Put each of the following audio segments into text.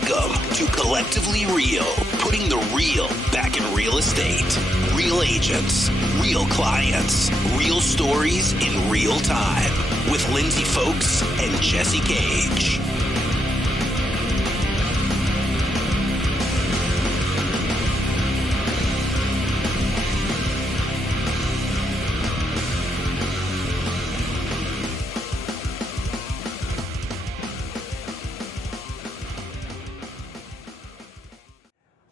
Welcome to Collectively Real, putting the real back in real estate. Real agents, real clients, real stories in real time with Lindsey Fowkes and Jesse Kage.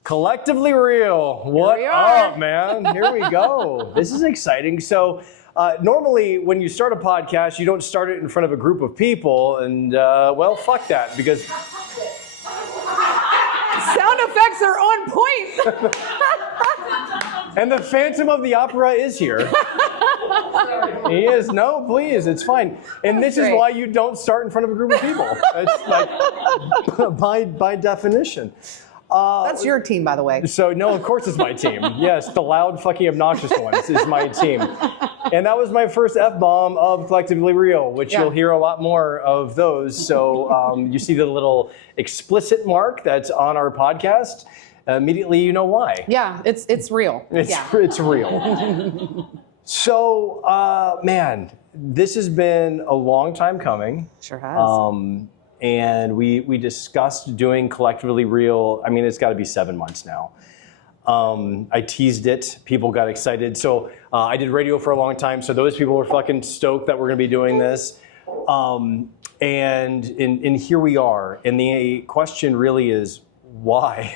Collectively Real. What up, man? Here we go. This is exciting. So normally when you start a podcast, you don't start it in front of a group of people. And well, fuck that, because sound effects are on point. And the Phantom of the Opera is here. He is. No, please, it's fine. And this is why you don't start in front of a group of people. It's like by definition. That's your team, by the way. So, no, of course it's my team. Yes, the loud, fucking obnoxious ones is my team. And that was my first F-bomb of Collectively Real, which you'll hear a lot more of those. So you see the little explicit mark that's on our podcast. Immediately you know why. Yeah, it's real. It's real. So, man, this has been a long time coming. Sure has. And we discussed doing Collectively Real. I mean, it's got to be 7 months now. I teased it. People got excited. So I did radio for a long time. So those people were fucking stoked that we're going to be doing this. And here we are. And the question really is, why?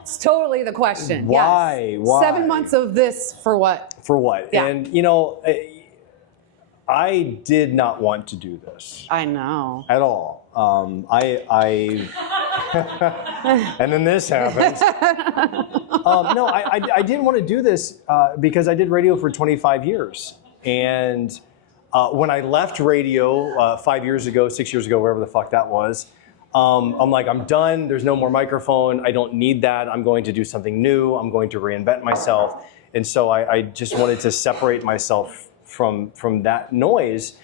It's totally the question. Why? Yes. Why? 7 months of this for what? For what? Yeah. And, you know, I did not want to do this. I know. At all. And then this happens. No, I didn't want to do this because I did radio for 25 years. And when I left radio 5 years ago, 6 years ago, wherever the fuck that was, I'm like, I'm done. There's no more microphone. I don't need that. I'm going to do something new. I'm going to reinvent myself. And so I just wanted to separate myself from that noise.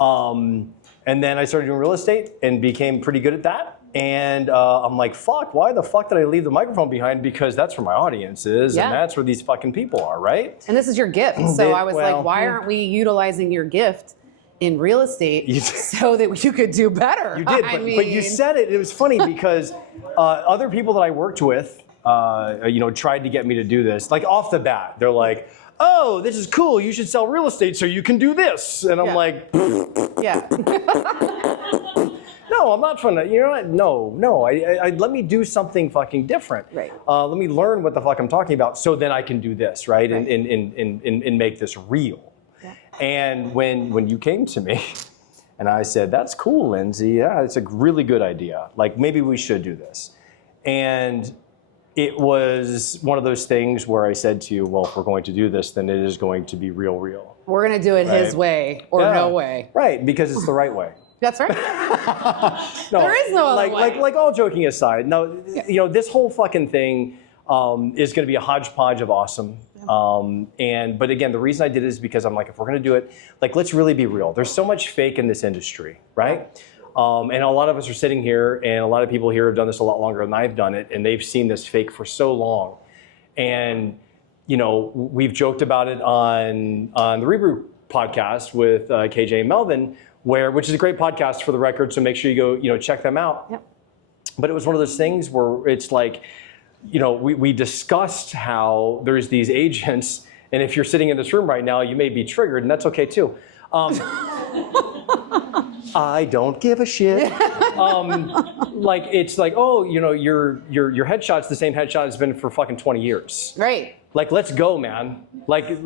And then I started doing real estate and became pretty good at that. And I'm like, fuck, why the fuck did I leave the microphone behind? Because that's where my audience is, and that's where these fucking people are, right? And this is your gift. So I was like, why aren't we utilizing your gift in real estate so that you could do better? You did, but you said it. It was funny because other people that I worked with, tried to get me to do this. Like off the bat, they're like, oh, this is cool. You should sell real estate so you can do this. And I'm like, yeah. No, I'm not trying to, you know what? No. I let me do something fucking different. Right. Let me learn what the fuck I'm talking about so then I can do this, right? And make this real. Yeah. And when you came to me and I said, that's cool, Lindsey. Yeah, it's a really good idea. Like maybe we should do this. And it was one of those things where I said to you, well, if we're going to do this, then it is going to be real. We're going to do it his way or no way. Right, because it's the right way. That's right. No, there is no other way. Like all joking aside, no, you know, this whole fucking thing is going to be a hodgepodge of awesome. But again, the reason I did it is because I'm like, if we're going to do it, like, let's really be real. There's so much fake in this industry, right? And a lot of us are sitting here, and a lot of people here have done this a lot longer than I've done it, and they've seen this fake for so long. And, you know, we've joked about it on the Rebrew podcast with KJ and Melvin, which is a great podcast for the record, so make sure you go, check them out. Yep. But it was one of those things where it's like, we discussed how there's these agents, and if you're sitting in this room right now, you may be triggered, and that's okay too. I don't give a shit. Like it's like, oh, your headshot's the same headshot it's been for fucking 20 years. Right. Like, let's go, man. Like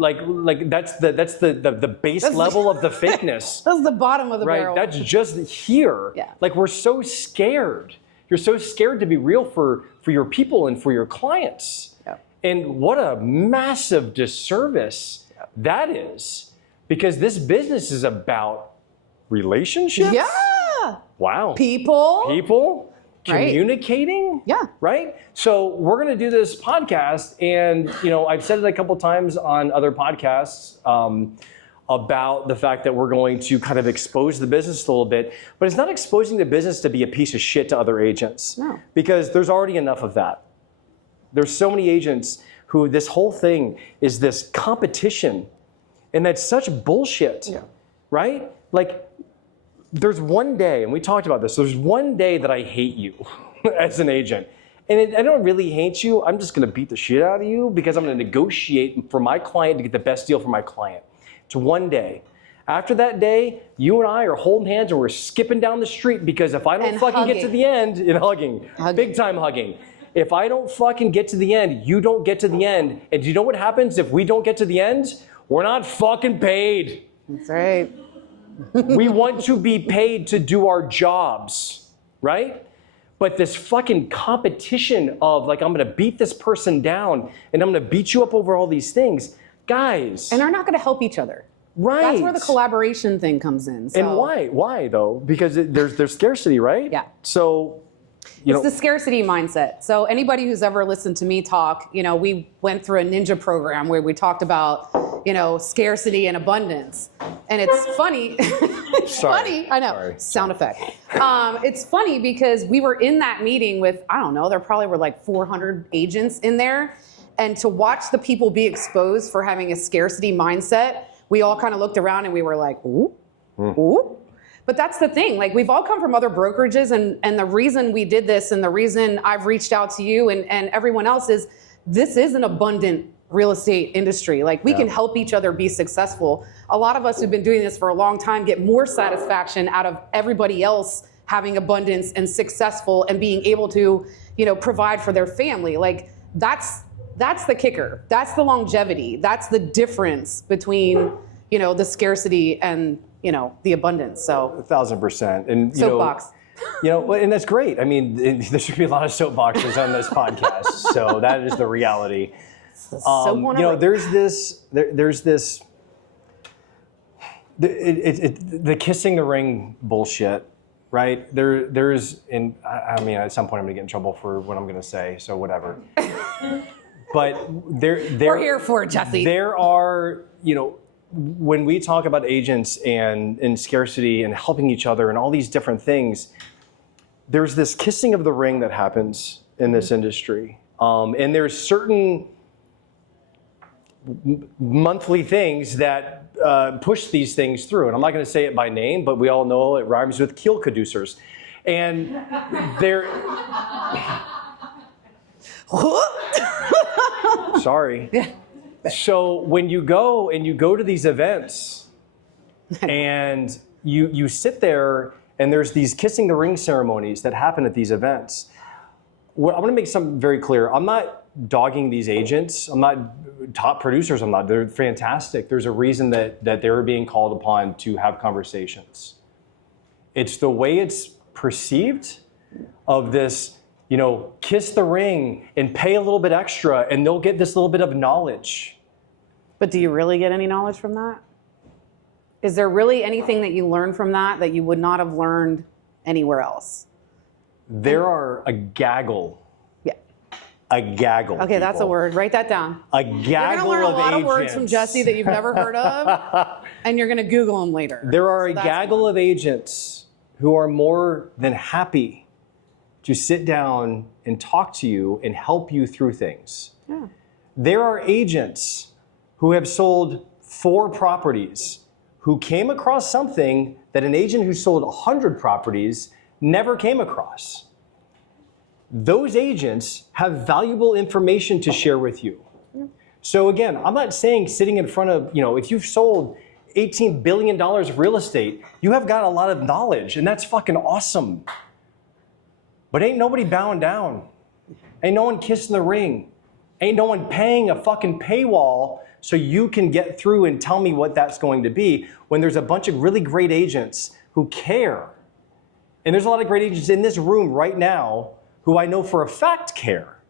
that's the base level of the fakeness. That's the bottom of the barrel. Right. That's just here. Yeah. Like we're so scared. You're so scared to be real for your people and for your clients. Yeah. And what a massive disservice that is, because this business is about relationships. Yeah. Wow. People. Communicating. Yeah. Right? So we're going to do this podcast, and I've said it a couple times on other podcasts. about the fact that we're going to kind of expose the business a little bit, but it's not exposing the business to be a piece of shit to other agents. No. Because there's already enough of that. There's so many agents who this whole thing is this competition, and that's such bullshit, right? Like, there's one day, and we talked about this, there's one day that I hate you as an agent. And I don't really hate you, I'm just gonna beat the shit out of you because I'm gonna negotiate for my client to get the best deal for my client. It's one day. After that day, you and I are holding hands and we're skipping down the street because if I don't fucking get to the end, and hugging, big time hugging. If I don't fucking get to the end, you don't get to the end. And do you know what happens if we don't get to the end? We're not fucking paid. That's right. We want to be paid to do our jobs, right? But this fucking competition of like, I'm gonna beat this person down and I'm gonna beat you up over all these things. Guys. And are not gonna help each other. Right. That's where the collaboration thing comes in. So. And why? Why though? Because there's scarcity, right? Yeah. So, it's the scarcity mindset. So anybody who's ever listened to me talk, we went through a ninja program where we talked about, scarcity and abundance. And it's funny. It's funny. I know. Sorry. Sound effect. It's funny because we were in that meeting with, I don't know, there probably were like 400 agents in there. And to watch the people be exposed for having a scarcity mindset, we all kind of looked around and we were like, ooh, ooh. But that's the thing, like we've all come from other brokerages and the reason we did this and the reason I've reached out to you and everyone else is this is an abundant real estate industry. Like we can help each other be successful. A lot of us who've been doing this for a long time get more satisfaction out of everybody else having abundance and successful and being able to, provide for their family. Like that's the kicker. That's the longevity. That's the difference between, the scarcity and the abundance. So 1,000%. And soapbox. And that's great. I mean, there should be a lot of soapboxes on this podcast. So that is the reality. There's this, the kissing the ring bullshit, right? I mean, at some point I'm gonna get in trouble for what I'm gonna say, so whatever. But we're here for it, Jesse. There are, when we talk about agents and scarcity and helping each other and all these different things, there's this kissing of the ring that happens in this industry. And there's certain monthly things that push these things through. And I'm not going to say it by name, but we all know it rhymes with keel caducers. And they're... Sorry. So when you go to these events and you sit there and there's these kissing the ring ceremonies that happen at these events. I'm going to make something very clear. I'm not dogging these agents. I'm not top producers. They're fantastic. There's a reason that they're being called upon to have conversations. It's the way it's perceived of this, kiss the ring and pay a little bit extra and they'll get this little bit of knowledge. But do you really get any knowledge from that? Is there really anything that you learn from that you would not have learned anywhere else? There are a gaggle. Yeah. A gaggle. Okay, that's a word. Write that down. A gaggle of agents. You're going to learn a lot of words from Jesse that you've never heard of, and you're going to Google them later. There are a gaggle of agents who are more than happy to sit down and talk to you and help you through things. Yeah. There are agents who have sold 4 properties who came across something that an agent who sold 100 properties never came across. Those agents have valuable information to share with you. So again, I'm not saying sitting in front of, if you've sold $18 billion of real estate, you have got a lot of knowledge and that's fucking awesome. But ain't nobody bowing down. Ain't no one kissing the ring. Ain't no one paying a fucking paywall so you can get through and tell me what that's going to be when there's a bunch of really great agents who care. And there's a lot of great agents in this room right now who I know for a fact care.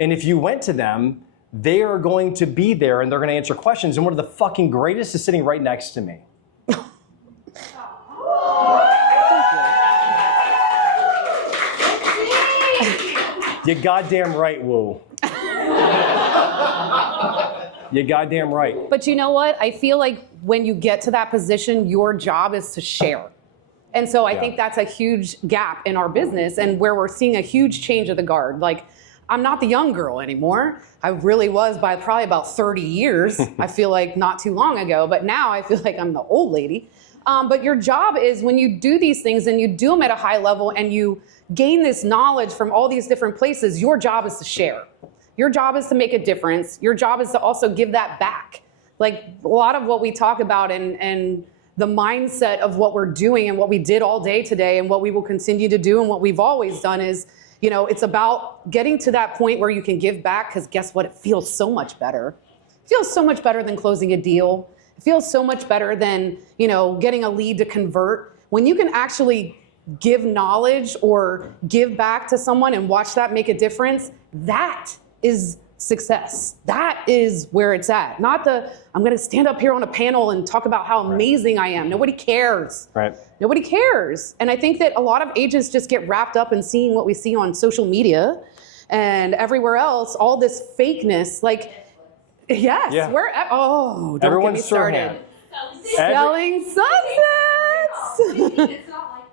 And if you went to them, they are going to be there and they're going to answer questions. And one of the fucking greatest is sitting right next to me. You goddamn right, Woo. You're goddamn right. But you know what? I feel like when you get to that position, your job is to share. And so I think that's a huge gap in our business and where we're seeing a huge change of the guard. Like, I'm not the young girl anymore. I really was by probably about 30 years. I feel like not too long ago, but now I feel like I'm the old lady. But your job is when you do these things and you do them at a high level and you gain this knowledge from all these different places, your job is to share. Your job is to make a difference. Your job is to also give that back. Like a lot of what we talk about and the mindset of what we're doing and what we did all day today and what we will continue to do and what we've always done is, you know, it's about getting to that point where you can give back, because guess what? It feels so much better. It feels so much better than closing a deal. It feels so much better than, you know, getting a lead to convert. When you can actually give knowledge or give back to someone and watch that make a difference, that is success. That is where it's at. Not I'm going to stand up here on a panel and talk about how amazing I am. Nobody cares. Right. Nobody cares. And I think that a lot of agents just get wrapped up in seeing what we see on social media and everywhere else, all this fakeness. Like, yes, don't everyone's get me started. Selling sunsets.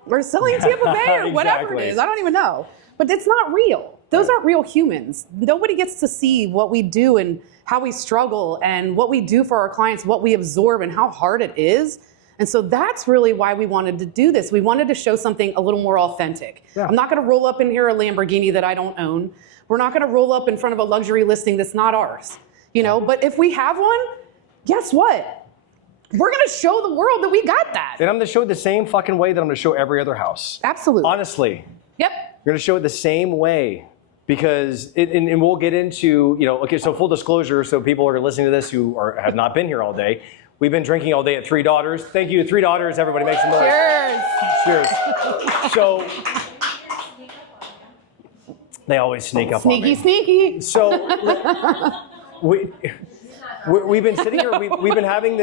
We're selling Tampa Bay or whatever it is. I don't even know. But it's not real. Those aren't real humans. Nobody gets to see what we do and how we struggle and what we do for our clients, what we absorb and how hard it is. And so that's really why we wanted to do this. We wanted to show something a little more authentic. Yeah. I'm not going to roll up in here a Lamborghini that I don't own. We're not going to roll up in front of a luxury listing that's not ours. You know, but if we have one, guess what? We're going to show the world that we got that. And I'm going to show it the same fucking way that I'm going to show every other house. Absolutely. Honestly. Yep. We're going to show it the same way. Because, and we'll get into, you know, okay, so full disclosure, so people are listening to this who have not been here all day. We've been drinking all day at Three Daughters. Thank you to Three Daughters. Everybody make some noise. Cheers. Cheers. So, they always sneak up on me. Sneaky. So, we've been sitting here, we've been having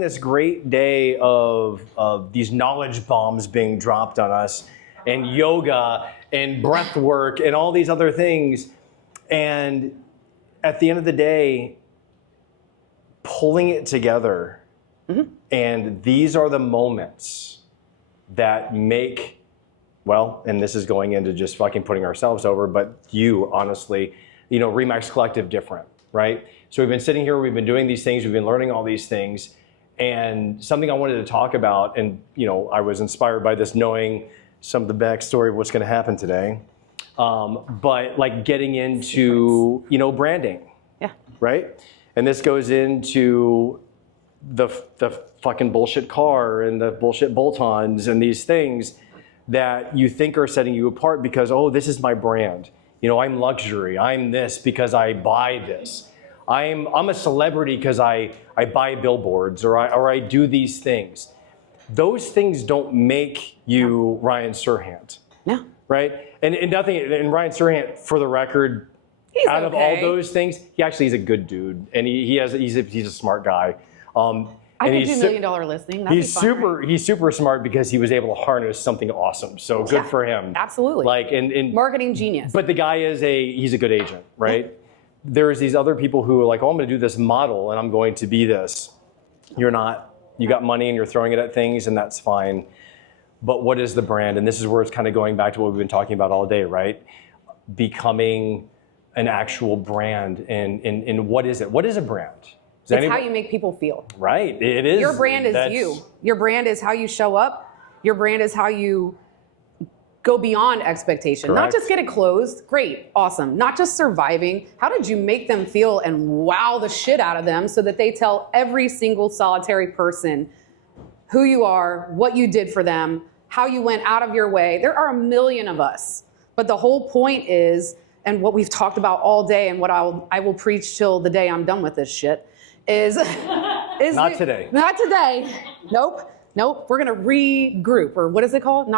this great day of these knowledge bombs being dropped on us, and yoga and breath work and all these other things. And at the end of the day, pulling it together. Mm-hmm. And these are the moments that make, well, and this is going into just fucking putting ourselves over, but you, honestly, you know, Remax Collective different, right? So we've been sitting here, we've been doing these things, we've been learning all these things. And something I wanted to talk about, and, you know, I was inspired by this knowing some of the backstory of what's going to happen today, but like getting into, you know, branding, right? And this goes into the fucking bullshit car and the bullshit bolt-ons and these things that you think are setting you apart because, oh, this is my brand. You know, I'm luxury. I'm this because I buy this. I'm a celebrity because I buy billboards or I do these things. Those things don't make you Ryan Serhant. No. Right? And Ryan Serhant, for the record, out of all those things, he actually is a good dude. And he's a smart guy. I could do $1 million listing. He's super smart because he was able to harness something awesome. So good for him. Absolutely. Like and marketing genius. But the guy he's a good agent, right? There's these other people who are like, oh, I'm going to do this model and I'm going to be this. You're not. You got money and you're throwing it at things and that's fine. But what is the brand? And this is where it's kind of going back to what we've been talking about all day, right? Becoming an actual brand and what is it? What is a brand? It's how you make people feel. Right, it is. Your brand is you. Your brand is how you show up. Your brand is how you go beyond expectation. Correct. Not just get it closed, great, awesome. Not just surviving. How did you make them feel and wow the shit out of them so that they tell every single solitary person who you are, what you did for them, how you went out of your way. There are a million of us. But the whole point is, and what we've talked about all day and what I will preach till the day I'm done with this shit, is not today. Not today. Nope. We're gonna regroup, or what is it called?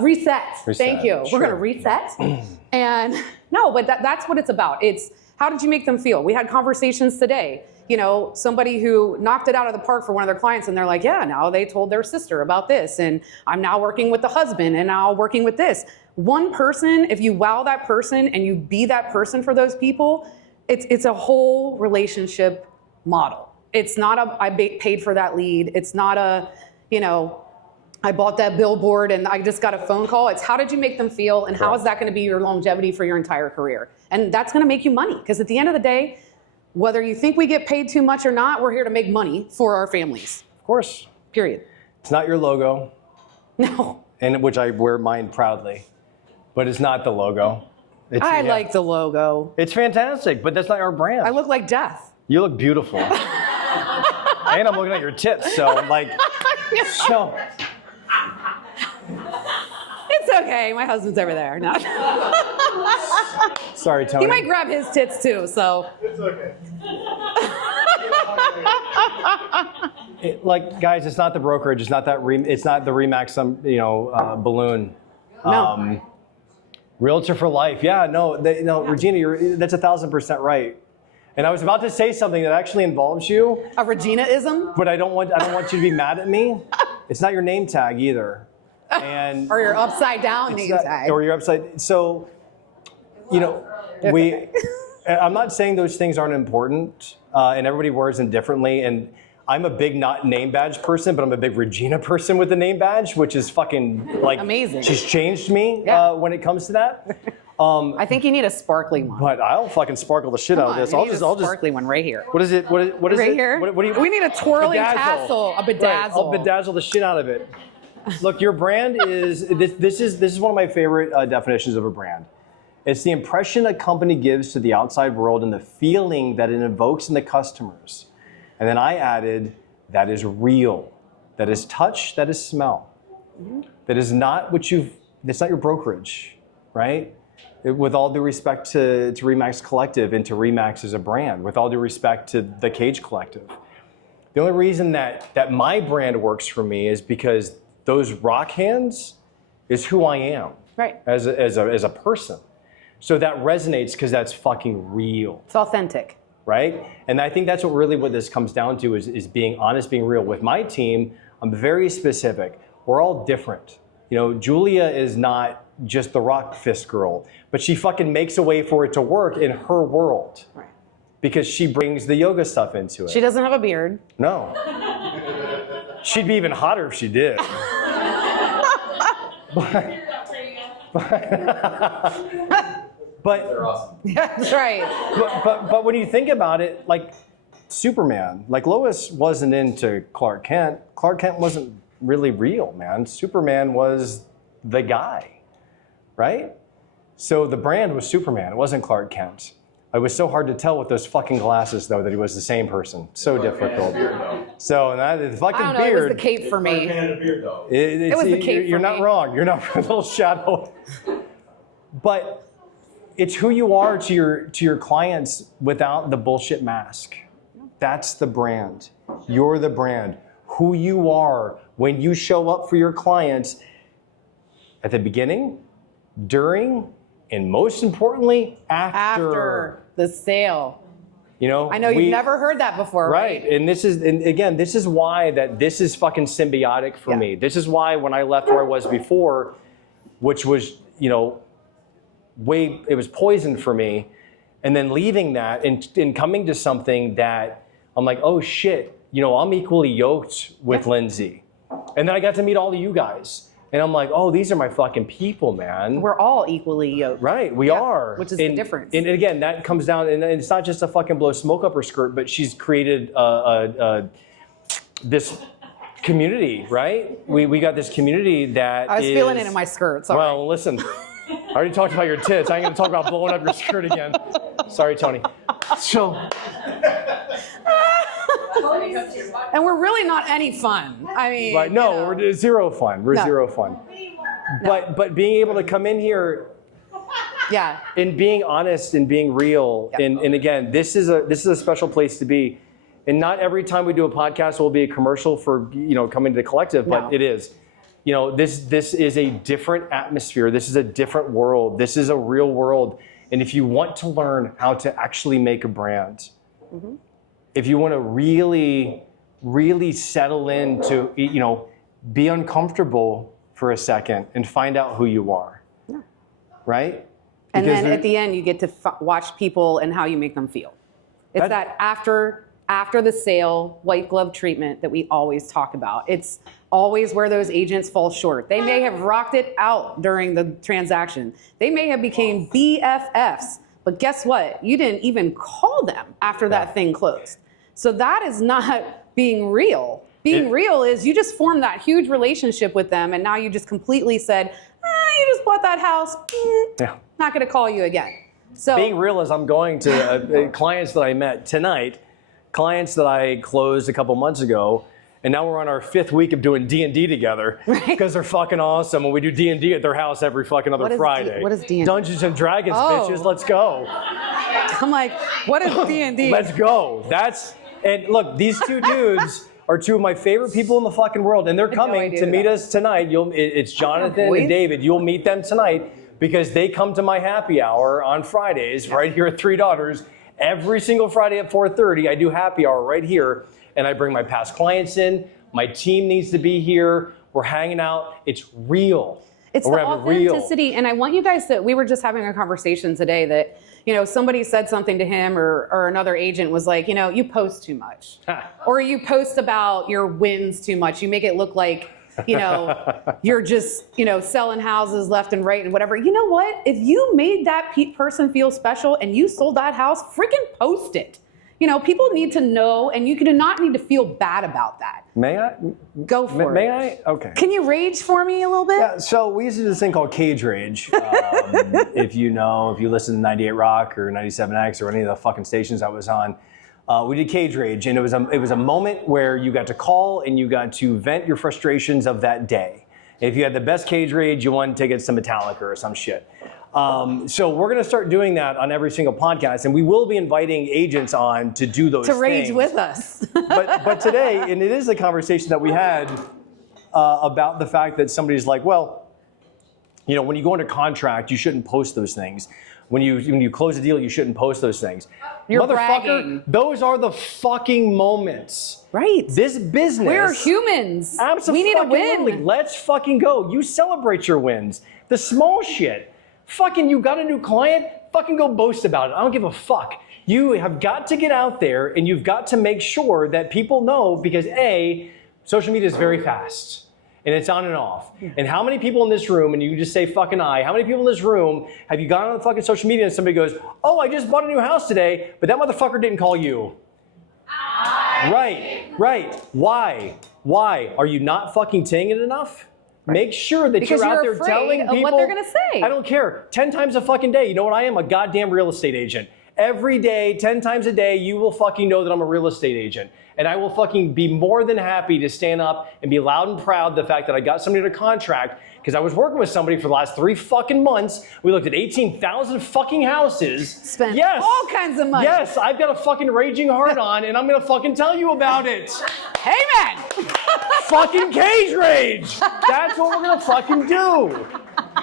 Reset. Thank you. Sure. We're going to reset. And no, but that's what it's about. It's how did you make them feel? We had conversations today. You know, somebody who knocked it out of the park for one of their clients and they're like, yeah, now they told their sister about this. And I'm now working with the husband and now working with this. One person, if you wow that person and you be that person for those people, it's a whole relationship model. It's not paid for that lead. It's not I bought that billboard and I just got a phone call. It's how did you make them feel and how is that going to be your longevity for your entire career? And that's going to make you money because at the end of the day, whether you think we get paid too much or not, we're here to make money for our families. Of course. Period. It's not your logo. No. And which I wear mine proudly, but it's not the logo. I like the logo. It's fantastic, but that's not our brand. I look like death. You look beautiful. And I'm looking at your tits, so like, so. It's okay. My husband's over there. No. Sorry, Tony. He might grab his tits too, so. It's okay. Guys, it's not the brokerage. It's not that. It's not the Remax. Balloon. No. Realtor for life. Yeah. No. Regina, that's 1,000% right. And I was about to say something that actually involves you. A Regina-ism? But I don't want you to be mad at me. It's not your name tag either. And or your upside down name tag. Or your upside. So, I'm not saying those things aren't important, and everybody wears them differently. And I'm a big not name badge person, but I'm a big Regina person with the name badge, which is fucking like amazing. She's changed me when it comes to that. I think you need a sparkly one. But I'll fucking sparkle the shit out of this. I'll just sparkly one right here. What is it? What is right it? Here. What do you? We need a twirling bedazzle. tassel, a bedazzle. Right, I'll bedazzle the shit out of it. Look, your brand is this is one of my favorite definitions of a brand. It's the impression a company gives to the outside world and the feeling that it evokes in the customers. And then I added, that is real, that is touch, that is smell. That is not that's not your brokerage, right? With all due respect to Remax Collective and to Remax as a brand, with all due respect to the Kage Collective. The only reason that my brand works for me is because those rock hands is who I am, right? As a person. So that resonates because that's fucking real. It's authentic. Right? And I think that's what this comes down to is being honest, being real. With my team, I'm very specific. We're all different. Julia is not just the rock fist girl, but she fucking makes a way for it to work in her world. Right. Because she brings the yoga stuff into it. She doesn't have a beard. No. She'd be even hotter if she did. But They're awesome. That's right. But when you think about it, like Superman, like Lois wasn't into Clark Kent. Clark Kent wasn't really real, man. Superman was the guy, right? So the brand was Superman. It wasn't Clark Kent. It was so hard to tell with those fucking glasses, though, that he was the same person. So difficult. So the fucking I don't know, beard. it was the cape for me. Had a beard though. It was the cape You're for not me. wrong. You're not a little shadow. But it's who you are to your clients without the bullshit mask. That's the brand. You're the brand. Who you are when you show up for your clients at the beginning, during, and most importantly, after the sale. I know you've never heard that before, right? And this is why this is fucking symbiotic for me. This is why when I left where I was before, which was, it was poison for me, and then leaving that and coming to something that I'm like, oh shit, I'm equally yoked with Lindsey. And then I got to meet all of you guys. And I'm like, oh, these are my fucking people, man. We're all equally yoked. Right, we are. Which is the difference. And again, that comes down, and it's not just a fucking blow smoke up her skirt, but she's created this community, right? We got this community that I was feeling it in my skirt, sorry. Well, listen, I already talked about your tits. I ain't gonna talk about blowing up your skirt again. Sorry, Tony. So. And we're really not any fun. I mean, right? No, we're zero fun. We're zero fun. But being able to come in here, and being honest and being real, and again, this is a special place to be. And not every time we do a podcast will be a commercial for coming to the collective, but it is. This is a different atmosphere. This is a different world. This is a real world. And if you want to learn how to actually make a brand, if you want to really, really settle into, be uncomfortable for a second and find out who you are, right? And then at the end, you get to watch people and how you make them feel. It's that after the sale, white glove treatment that we always talk about. It's always where those agents fall short. They may have rocked it out during the transaction. They may have became BFFs, but guess what? You didn't even call them after that thing closed. So that is not being real. Being real is you just formed that huge relationship with them, and now you just completely said, you just bought that house, not gonna call you again. So being real is I'm going to clients that I met tonight, clients that I closed a couple months ago, and now we're on our 5th week of doing D&D together because they're fucking awesome, and we do D&D at their house every fucking other Friday. What is D&D? Dungeons and Dragons, bitches, let's go. I'm like, what is D&D? Let's go. And look, these two dudes are two of my favorite people in the fucking world, and they're coming to meet us tonight. It's Jonathan and David. You'll meet them tonight because they come to my happy hour on Fridays right here at Three Daughters. Every single Friday at 4:30, I do happy hour right here, and I bring my past clients in. My team needs to be here. We're hanging out. It's real. It's the authenticity, and I want you guys to, we were just having a conversation today that, somebody said something to him or another agent was like, you post too much. Or you post about your wins too much. You make it look like, you're just, selling houses left and right and whatever. You know what? If you made that person feel special and you sold that house, freaking post it. People need to know, and you do not need to feel bad about that. May I? Go for it. May I? Okay. Can you rage for me a little bit? Yeah, so we used to do this thing called Kage Rage. If you listen to 98 Rock or 97X or any of the fucking stations I was on, we did Kage Rage, and it was a moment where you got to call and you got to vent your frustrations of that day. If you had the best Kage Rage, you won tickets to Metallica or some shit. So we're going to start doing that on every single podcast, and we will be inviting agents on to do those things. To rage with us. but today, and it is a conversation that we had about the fact that somebody's like, well, when you go into contract, you shouldn't post those things. When you close a deal, you shouldn't post those things. You're Motherfucker, bragging. Those are the fucking moments. Right. This business. We're humans. Absolutely. We need to win. Let's fucking go. You celebrate your wins. The small shit. Fucking, you got a new client? Fucking go boast about it. I don't give a fuck. You have got to get out there and you've got to make sure that people know because social media is very fast and it's on and off. And how many people in this room, and you just say fucking how many people in this room have you gone on the fucking social media and somebody goes, oh, I just bought a new house today, but that motherfucker didn't call you. Right. Why? Are you not fucking saying it enough? Make sure that you're out there telling people what they're gonna say. I don't care. 10 times a fucking day. You know what I am? A goddamn real estate agent. Every day, 10 times a day, you will fucking know that I'm a real estate agent. And I will fucking be more than happy to stand up and be loud and proud the fact that I got somebody to contract because I was working with somebody for the last 3 fucking months. We looked at 18,000 fucking houses. Spent all kinds of money. Yes, I've got a fucking raging heart on and I'm gonna fucking tell you about it. Hey man! Fucking Kage Rage! That's what we're gonna fucking do.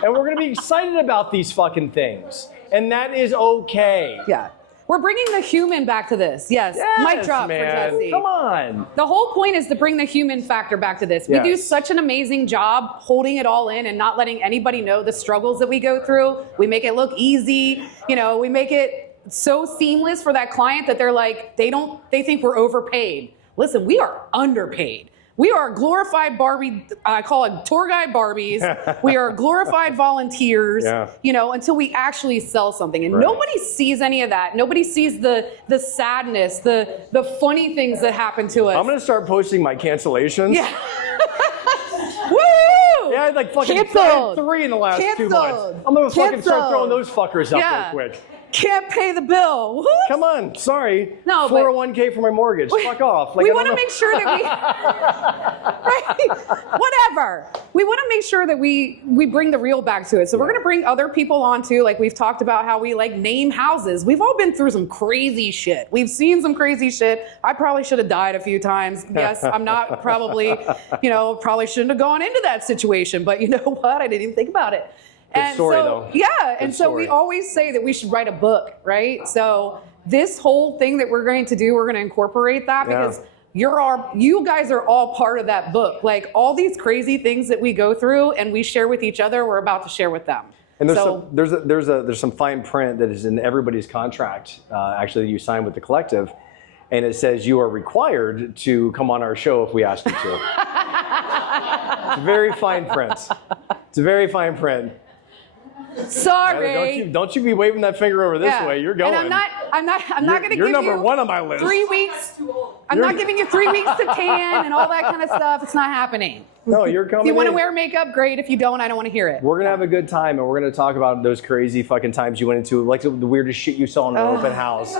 And we're gonna be excited about these fucking things. And that is okay. Yeah. We're bringing the human back to this. Yes. Mic drop man. for Jesse. Come on. The whole point is to bring the human factor back to this. We do such an amazing job holding it all in and not letting anybody know the struggles that we go through. We make it look easy. We make it so seamless for that client that they're like, they think we're overpaid. Listen, we are underpaid. We are glorified Barbie, I call it tour guide Barbies. We are glorified volunteers, until we actually sell something. And nobody sees any of that. Nobody sees the sadness, the funny things that happen to us. I'm going to start posting my cancellations. Yeah. Woo! Yeah, I had like fucking Canceled. 3 in the last 2 months. Canceled. I'm going to fucking start Canceled. throwing those fuckers up real quick. Can't pay the bill. Woo! Come on, sorry. No, 401k for my mortgage. Fuck off. We want to make sure that whatever. We want to make sure that we bring the real back to it. So we're going to bring other people on too. Like we've talked about how we name houses. We've all been through some crazy shit. We've seen some crazy shit. I probably should have died a few times. Yes, I'm not probably shouldn't have gone into that situation. But you know what? I didn't even think about it. Good story, though. Yeah, Good and so story. we always say that we should write a book, right? So this whole thing that we're going to do, we're going to incorporate that because you guys are all part of that book. Like all these crazy things that we go through and we share with each other, we're about to share with them. And there's some fine print that is in everybody's contract, actually, that you sign with the collective, and it says you are required to come on our show if we ask you to. It's very fine print. It's a very fine print. Sorry. Don't you be waving that finger over this way. You're going. And I'm not going to give you. You're number one on my list. 3 weeks. I'm not giving you 3 weeks to tan and all that kind of stuff. It's not happening. No, you're coming. If you want to wear makeup, great. If you don't, I don't want to hear it. We're gonna have a good time, and we're gonna talk about those crazy fucking times you went into, like the weirdest shit you saw in an open house.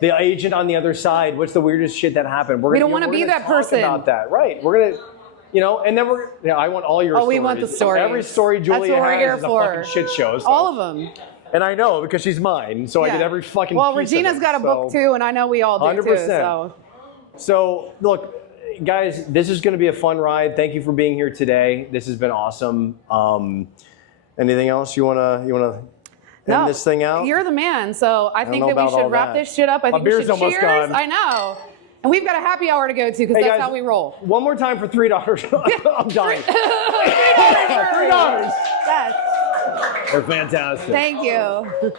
The agent on the other side. What's the weirdest shit that happened? We don't want to be that person. About that, right? We're gonna. And then I want all your stories. We want the stories. Every story Julia has is a fucking shit show. So. All of them. And I know because she's mine, so I get every fucking Well, piece Regina's of it, got a book too, and I know we all do 100%. too. So look, guys, this is going to be a fun ride. Thank you for being here today. This has been awesome. Anything else you wanna end this thing out? You're the man, so I think that we should wrap this shit up. I think beer's we should almost cheers. gone. I know. And we've got a happy hour to go to because that's guys, how we roll. One more time for $3. I'm dying. $3. Yes. They're fantastic. Thank you.